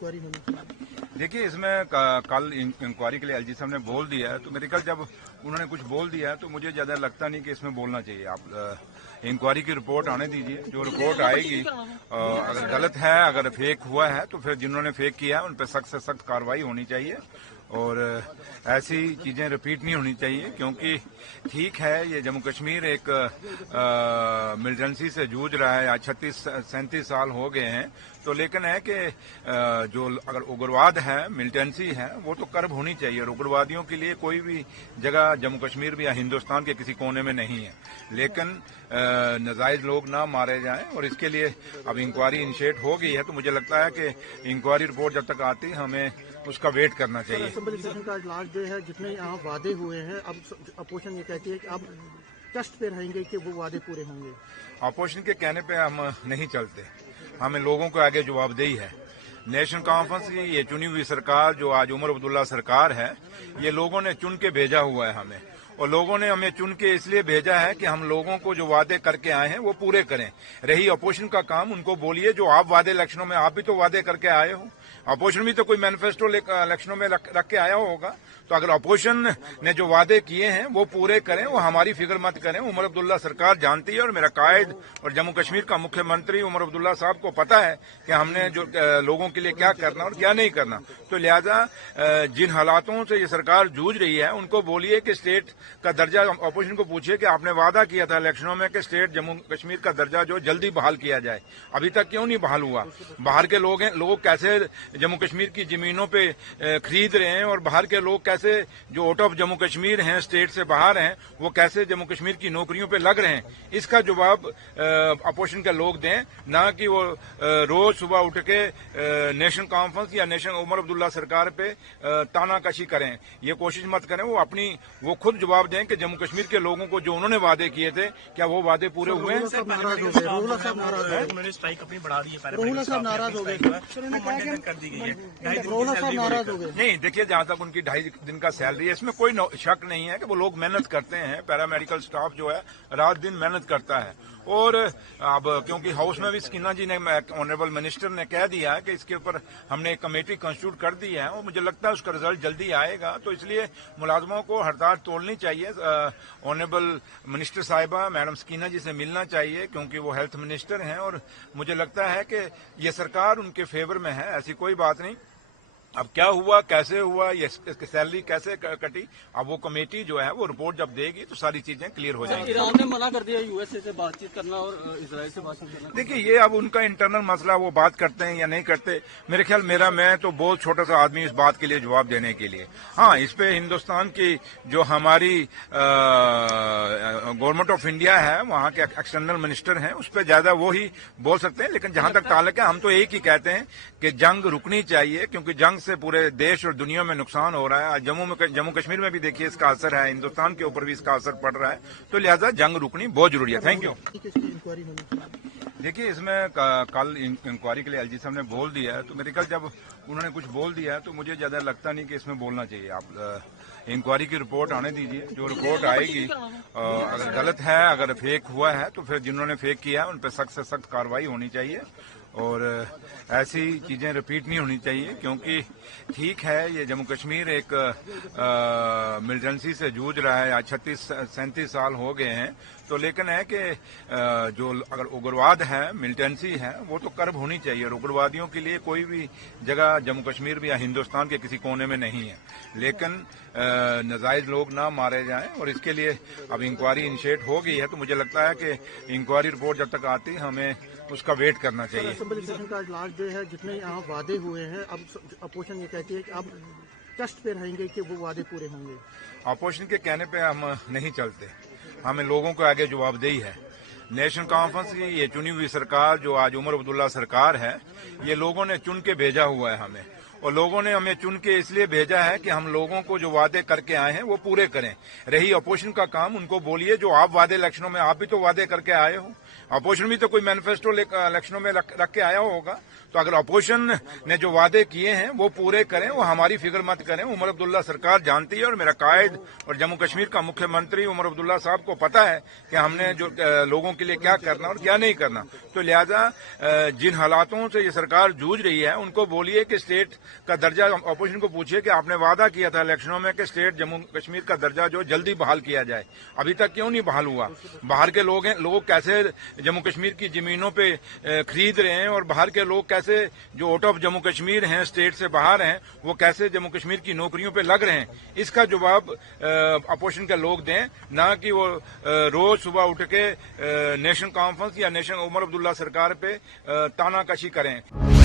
Inquiry होनी चाहिए? देखिए, इसमें कल इंक्वायरी के लिए एलजी साहब ने बोल दिया है, तो मेरे ख्याल जब उन्होंने कुछ बोल दिया है तो मुझे ज्यादा लगता नहीं कि इसमें बोलना चाहिए। आप इंक्वायरी की रिपोर्ट आने दीजिए, जो रिपोर्ट आएगी अगर गलत है, अगर फेक हुआ है तो फिर जिन्होंने फेक किया है उन पर सख्त से सख्त कार्रवाई होनी चाहिए और ऐसी चीजें रिपीट नहीं होनी चाहिए, क्योंकि ठीक है ये जम्मू कश्मीर एक मिलिटेंसी से जूझ रहा है, आज 36-37 साल हो गए हैं, तो लेकिन है कि जो अगर उग्रवाद है, मिलिटेंसी है, वो तो कर्ब होनी चाहिए और उग्रवादियों के लिए कोई भी जगह जम्मू कश्मीर में या हिंदुस्तान के किसी कोने में नहीं है। लेकिन नाजायज लोग ना मारे जाएं और इसके लिए अब इंक्वायरी इनिशिएट हो गई है, तो मुझे लगता है कि इंक्वायरी रिपोर्ट जब तक आती हमें उसका वेट करना चाहिए। असेंबली सेशन का लास्ट डे है, जितने यहाँ वादे हुए हैं अब अपोजिशन ये कहती है कि अब ट्रस्ट पे रहेंगे कि वो वादे पूरे होंगे। अपोजिशन के कहने पे हम नहीं चलते, हमें लोगों को आगे जवाबदेही है। नेशनल कॉन्फ्रेंस की ये चुनी हुई सरकार जो आज उमर अब्दुल्ला सरकार है, ये लोगों ने चुन के भेजा हुआ है हमें, और लोगों ने हमें चुन के इसलिए भेजा है कि हम लोगों को जो वादे करके आए हैं वो पूरे करें। रही अपोजिशन का काम, उनको बोलिए जो आप वादे इलेक्शनों में, आप भी तो वादे करके आए हो, अपोजिशन भी तो कोई मैनिफेस्टो इलेक्शनों में रख के आया होगा, तो अगर अपोजिशन ने जो वादे किए हैं वो पूरे करें, वो हमारी फिक्र मत करें। उमर अब्दुल्ला सरकार जानती है और मेरा कायद और जम्मू कश्मीर का मुख्यमंत्री उमर अब्दुल्ला साहब को पता है कि हमने जो लोगों के लिए क्या करना और क्या नहीं करना। तो लिहाजा जिन हालातों से ये सरकार जूझ रही है उनको बोलिए कि स्टेट का दर्जा, अपोजिशन को पूछिए कि आपने वादा किया था इलेक्शनों में कि स्टेट जम्मू कश्मीर का दर्जा जो जल्दी बहाल किया जाए, अभी तक क्यों नहीं बहाल हुआ? बाहर के लोग कैसे जम्मू कश्मीर की जमीनों पे खरीद रहे हैं और बाहर के लोग कैसे जो आउट ऑफ जम्मू कश्मीर हैं, स्टेट से बाहर हैं, वो कैसे जम्मू कश्मीर की नौकरियों पे लग रहे हैं, इसका जवाब अपोजिशन के लोग दें, ना कि वो रोज सुबह उठ के नेशनल कॉन्फ्रेंस या नेशनल उमर अब्दुल्ला सरकार पे तानाकशी करें। ये कोशिश मत करें, वो खुद जवाब दें कि जम्मू कश्मीर के लोगों को जो उन्होंने वादे किए थे क्या वो वादे पूरे हुए हैं? रोहला साहब नाराज हो गए, नहीं, देखिए, जहां तक उनकी 2.5 दिन का सैलरी है इसमें कोई शक नहीं है कि वो लोग मेहनत करते हैं, पैरामेडिकल स्टाफ जो है रात दिन मेहनत करता है। और अब क्योंकि हाउस में भी स्कीना जी ने, ऑनरेबल मिनिस्टर ने कह दिया है कि इसके ऊपर हमने एक कमेटी कंस्टिट्यूट कर दी है और मुझे लगता है उसका रिजल्ट जल्दी आएगा, तो इसलिए मुलाजमों को हड़ताल तोड़नी चाहिए। ऑनरेबल मिनिस्टर साहिबा मैडम स्कीना जी से मिलना चाहिए, क्योंकि वो हेल्थ मिनिस्टर हैं और मुझे लगता है कि ये सरकार उनके फेवर में है, ऐसी कोई बात नहीं। अब क्या हुआ, कैसे हुआ, ये इसकी सैलरी कैसे कटी, अब वो कमेटी जो है वो रिपोर्ट जब देगी तो सारी चीजें क्लियर हो जाएंगी। ईरान ने मना कर दिया यूएसए से बातचीत करना और इजराइल से बातचीत करना। देखिए, ये अब उनका इंटरनल मसला, वो बात करते हैं या नहीं करते। मेरे ख्याल मैं तो बहुत छोटा सा आदमी इस बात के लिए जवाब देने के लिए। हाँ, इस पे हिंदुस्तान की जो हमारी गवर्नमेंट ऑफ इंडिया है, वहाँ के एक्सटर्नल मिनिस्टर हैं, उस पर ज्यादा वो ही बोल सकते हैं। लेकिन जहां तक ताल्लुक है, हम तो एक ही कहते हैं कि जंग रुकनी चाहिए, क्योंकि जंग से पूरे देश और दुनिया में नुकसान हो रहा है। आज जम्मू कश्मीर में भी देखिए इसका असर है, हिंदुस्तान के ऊपर भी इसका असर पड़ रहा है, तो लिहाजा जंग रुकनी बहुत जरूरी है। Thank you. इंक्वायरी होनी चाहिए? देखिए, इसमें कल इंक्वायरी के लिए एलजी साहब ने बोल दिया है, तो मेरे ख्याल जब उन्होंने कुछ बोल दिया है तो मुझे ज्यादा लगता नहीं कि इसमें बोलना चाहिए। आप इंक्वायरी की रिपोर्ट आने दीजिए, जो रिपोर्ट आएगी अगर गलत है, अगर फेक हुआ है तो फिर जिन्होंने फेक किया है उन पर सख्त से सख्त कार्रवाई होनी चाहिए और ऐसी चीजें रिपीट नहीं होनी चाहिए, क्योंकि ठीक है ये जम्मू कश्मीर एक मिलिटेंसी से जूझ रहा है, आज 36-37 साल हो गए हैं, तो लेकिन है कि जो अगर उग्रवाद है, मिलिटेंसी है, वो तो कर्ब होनी चाहिए और उग्रवादियों के लिए कोई भी जगह जम्मू कश्मीर में या हिंदुस्तान के किसी कोने में नहीं है। लेकिन नाजायज लोग ना मारे जाएं और इसके लिए अब इंक्वायरी इनिशिएट हो गई है, तो मुझे लगता है कि इंक्वायरी रिपोर्ट जब तक आती हमें उसका वेट करना चाहिए। असेंबली सेशन का लास्ट डे है, जितने यहाँ वादे हुए हैं अब अपोजिशन ये कहती है कि अब ट्रस्ट पे रहेंगे कि वो वादे पूरे होंगे। अपोजिशन के कहने पे हम नहीं चलते, हमें लोगों को आगे जवाबदेही है। नेशनल कॉन्फ्रेंस की ये चुनी हुई सरकार जो आज उमर अब्दुल्ला सरकार है, ये लोगों ने चुन के भेजा हुआ है हमें, और लोगों ने हमें चुन के इसलिए भेजा है कि हम लोगों को जो वादे करके आए हैं वो पूरे करें। रही अपोजिशन का काम, उनको बोलिए जो आप वादे इलेक्शनों में, आप भी तो वादे करके आए हो, अपोजिशन भी तो कोई मैनिफेस्टो इलेक्शनों में रख के आया होगा, तो अगर अपोजिशन ने जो वादे किए हैं वो पूरे करें, वो हमारी फिक्र मत करें। उमर अब्दुल्ला सरकार जानती है और मेरा कायद और जम्मू कश्मीर का मुख्यमंत्री उमर अब्दुल्ला साहब को पता है कि हमने जो लोगों के लिए क्या करना और क्या नहीं करना। तो लिहाजा जिन हालातों से ये सरकार जूझ रही है उनको बोलिए कि स्टेट का दर्जा, अपोजिशन को पूछिए कि आपने वादा किया था इलेक्शनों में कि स्टेट जम्मू कश्मीर का दर्जा जो जल्दी बहाल किया जाए, अभी तक क्यों नहीं बहाल हुआ? बाहर के लोग कैसे जम्मू कश्मीर की जमीनों पे खरीद रहे हैं और बाहर के लोग कैसे जो आउट ऑफ जम्मू कश्मीर हैं, स्टेट से बाहर हैं, वो कैसे जम्मू कश्मीर की नौकरियों पे लग रहे हैं। इसका जवाब अपोजिशन के लोग दें, ना कि वो रोज सुबह उठ के नेशनल कॉन्फ्रेंस या नेशनल उमर अब्दुल्ला सरकार पे तानाकशी करें।